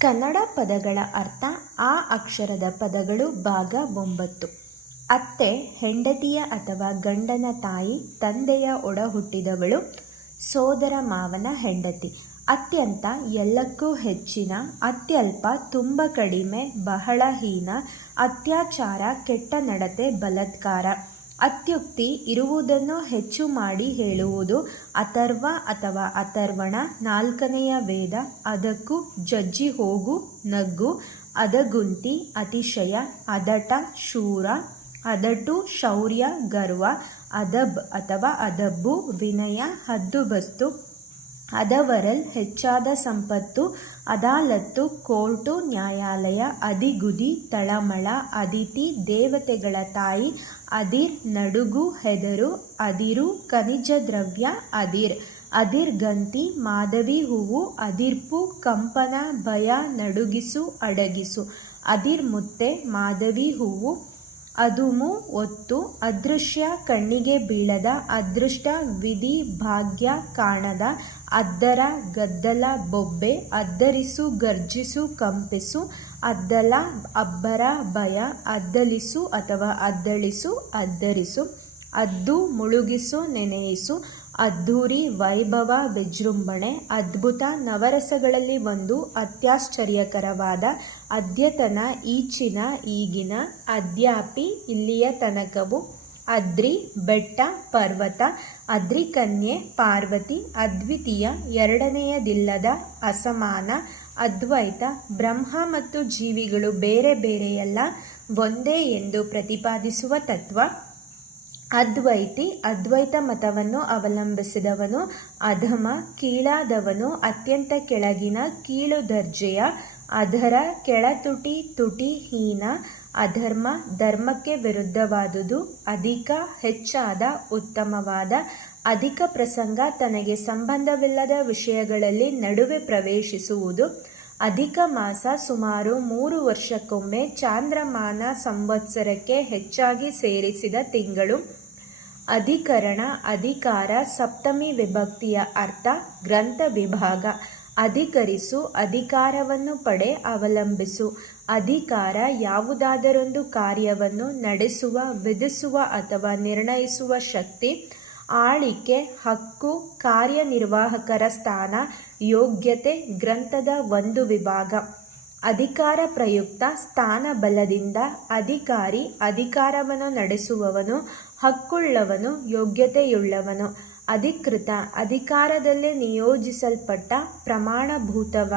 ಕನ್ನಡ ಪದಗಳ ಅರ್ಥ ಆ ಅಕ್ಷರದ ಪದಗಳು ಭಾಗ ಒಂಬತ್ತು. ಅತ್ತೆ, ಹೆಂಡತಿಯ ಅಥವಾ ಗಂಡನ ತಾಯಿ, ತಂದೆಯ ಒಡಹುಟ್ಟಿದವಳು, ಸೋದರ ಮಾವನ ಹೆಂಡತಿ. ಅತ್ಯಂತ ಎಲ್ಲಕ್ಕೂ ಹೆಚ್ಚಿನ, ಅತ್ಯಲ್ಪ, ತುಂಬ ಕಡಿಮೆ, ಬಹಳ ಹೀನ, ಅತ್ಯಾಚಾರ, ಕೆಟ್ಟ ನಡತೆ, ಬಲಾತ್ಕಾರ. ಅತ್ಯುಕ್ತಿ ಇರುವುದನ್ನು ಹೆಚ್ಚು ಮಾಡಿ ಹೇಳುವುದು ಅಥರ್ವ ಅಥವಾ ಅಥರ್ವಣ ನಾಲ್ಕನೆಯ ವೇದ. ಅದಕ್ಕೂ ಜಜ್ಜಿ ಹೋಗು, ನಗ್ಗು, ಅದಗುಂತಿ, ಅತಿಶಯ, ಅದಟ, ಶೂರ, ಅದಟು, ಶೌರ್ಯ, ಗರ್ವ, ಅದಬ್ ಅಥವಾ ಅದಬ್ಬು, ವಿನಯ, ಹದ್ದುಬಸ್ತು ಅದವರಲ್ ಹೆಚ್ಚಾದ ಸಂಪತ್ತು, ಅದಾಲತ್ತು, ಕೋರ್ಟು, ನ್ಯಾಯಾಲಯ, ಅದಿಗುದಿ, ತಳಮಳ, ಅದಿತಿ, ದೇವತೆಗಳ ತಾಯಿ, ಅದಿರ್, ನಡುಗು, ಹೆದರು, ಅದಿರು, ಖನಿಜ ದ್ರವ್ಯ, ಅದಿರ್ ಗಂತಿ ಮಾಧವಿ ಹೂವು, ಅದಿರ್ಪು, ಕಂಪನ, ಭಯ, ನಡುಗಿಸು, ಅಡಗಿಸು, ಅದಿರ್ಮುತ್ತೆ ಮಾಧವಿ ಹೂವು ಅದುಮು ಒತ್ತು ಅದೃಶ್ಯ ಕಣ್ಣಿಗೆ ಬೀಳದ ಅದೃಷ್ಟ ವಿಧಿ ಭಾಗ್ಯ ಕಾಣದ ಅದ್ದರ ಗದ್ದಲ ಬೊಬ್ಬೆ ಅದ್ದರಿಸು ಗರ್ಜಿಸು ಕಂಪಿಸು ಅದ್ದಲ ಅಬ್ಬರ ಭಯ ಅದ್ದಲಿಸು ಅಥವಾ ಅದ್ದಳಿಸು ಅದ್ದರಿಸು ಅದ್ದು ಮುಳುಗಿಸು ನೆನೆಯಿಸು ಅದ್ಧೂರಿ ವೈಭವ ವಿಜೃಂಭಣೆ ಅದ್ಭುತ ನವರಸಗಳಲ್ಲಿ ಒಂದು ಅತ್ಯಾಶ್ಚರ್ಯಕರವಾದ ಅದ್ಯತನ ಈಚಿನ ಈಗಿನ ಅದ್ಯಾಪಿ ಇಲ್ಲಿಯ ತನಕವು. ಅದ್ರಿ, ಬೆಟ್ಟ, ಪರ್ವತ ಅದ್ರಿಕನ್ಯೆ ಪಾರ್ವತಿ, ಅದ್ವಿತೀಯ, ಎರಡನೆಯದಿಲ್ಲದ ಅಸಮಾನ, ಅದ್ವೈತ, ಬ್ರಹ್ಮ ಮತ್ತು ಜೀವಿಗಳು ಬೇರೆ ಬೇರೆಯಲ್ಲ, ಒಂದೇ ಎಂದು ಪ್ರತಿಪಾದಿಸುವ ತತ್ವ. ಅದ್ವೈತಿ, ಅದ್ವೈತ ಮತವನ್ನು ಅವಲಂಬಿಸಿದವನು, ಅಧಮ, ಕೀಳಾದವನು, ಅತ್ಯಂತ ಕೆಳಗಿನ, ಕೀಳು ದರ್ಜೆಯ ಅಧರ, ಕೆಳತುಟಿ, ತುಟಿ, ಹೀನ, ಅಧರ್ಮ, ಧರ್ಮಕ್ಕೆ ವಿರುದ್ಧವಾದುದು, ಅಧಿಕ, ಹೆಚ್ಚಾದ, ಉತ್ತಮವಾದ, ಅಧಿಕ ಪ್ರಸಂಗ ತನಗೆ ಸಂಬಂಧವಿಲ್ಲದ ವಿಷಯಗಳಲ್ಲಿ ನಡುವೆ ಪ್ರವೇಶಿಸುವುದು, ಅಧಿಕ ಮಾಸ ಸುಮಾರು ಮೂರು ವರ್ಷಕ್ಕೊಮ್ಮೆ ಚಾಂದ್ರಮಾನ ಸಂವತ್ಸರಕ್ಕೆ ಹೆಚ್ಚಾಗಿ ಸೇರಿಸಿದ ತಿಂಗಳು, ಅಧಿಕರಣ, ಅಧಿಕಾರ, ಸಪ್ತಮಿ ವಿಭಕ್ತಿಯ ಅರ್ಥ, ಗ್ರಂಥ ವಿಭಾಗ ಅಧಿಕರಿಸು, ಅಧಿಕಾರವನ್ನು ಪಡೆ, ಅವಲಂಬಿಸು. ಅಧಿಕಾರ ಯಾವುದಾದರೊಂದು ಕಾರ್ಯವನ್ನು ನಡೆಸುವ, ವಿಧಿಸುವ ಅಥವಾ ನಿರ್ಣಯಿಸುವ ಶಕ್ತಿ ಆಳಿಕೆ ಹಕ್ಕು, ಕಾರ್ಯನಿರ್ವಾಹಕರ ಸ್ಥಾನ, ಯೋಗ್ಯತೆ, ಗ್ರಂಥದ ಒಂದು ವಿಭಾಗ. ಅಧಿಕಾರ ಪ್ರಯುಕ್ತ ಸ್ಥಾನ ಬಲದಿಂದ ಅಧಿಕಾರಿ ಅಧಿಕಾರವನ್ನು ನಡೆಸುವವನು, ಹಕ್ಕುಳ್ಳವನು, ಯೋಗ್ಯತೆಯುಳ್ಳವನು. ಅಧಿಕೃತ ಅಧಿಕಾರದಲ್ಲಿ ನಿಯೋಜಿಸಲ್ಪಟ್ಟ ಪ್ರಮಾಣಭೂತವಾದ